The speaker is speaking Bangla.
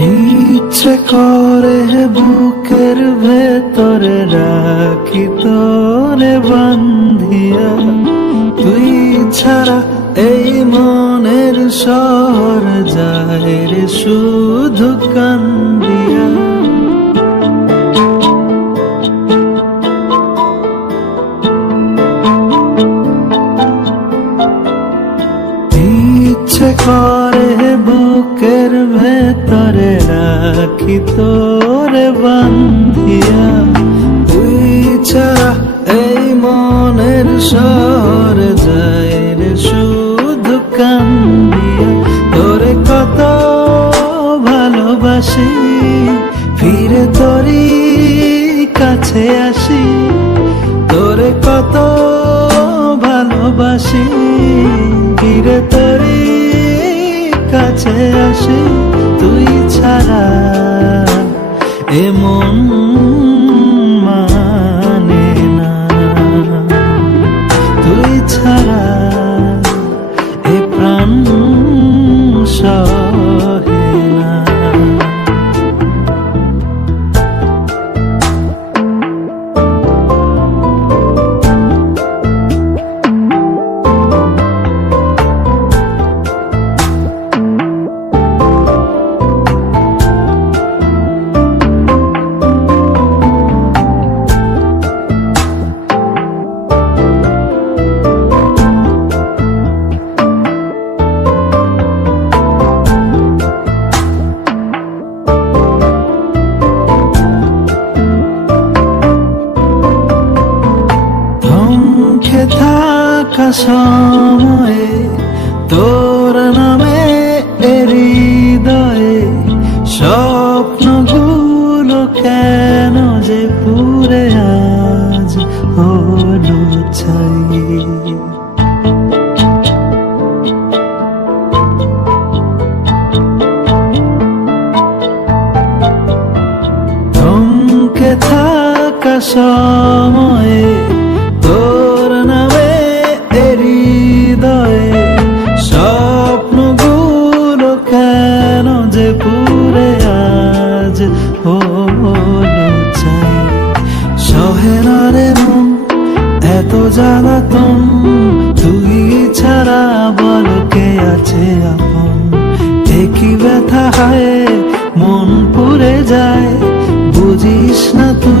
ইচ্ছে করে বুকের ভেতরে রাখি তোরে বান্ধিয়া, তুই ছাড়া এই মনের শহর যায় রে শুধু কান্দিয়া। ইচ্ছে করে বুকের ভেতরে রাখি তোরে বান্ধিয়া, তুই ছাড়া এই মনের শহর যায় রে শুধু কান্দিয়া। তোরে কত ভালোবাসি, ফিরে তোরই কাছে আসি। তোরে কত ভালোবাসি, ফিরে তোরই কাছে আসি। তুই ছাড়া এমন মানে না, তুই ছাড়া এ প্রাণ সহে না। থমকে থাকা সময়ে তোর নামে হৃদয়ে স্বপ্নগুলো কেন যে পুরে আজ হলো ছাই। থমকে থাকা সময়ে তোর নামে হৃদয়ে স্বপ্নগুলো কেন যে পুরে আজ হলো ছাই। সহে না রে মন এত জ্বালাতন, তুই ছাড়া বল কে আছে আপন। একই ব্যথা হয় মন পুড়ে যায়, বুঝিস না তুই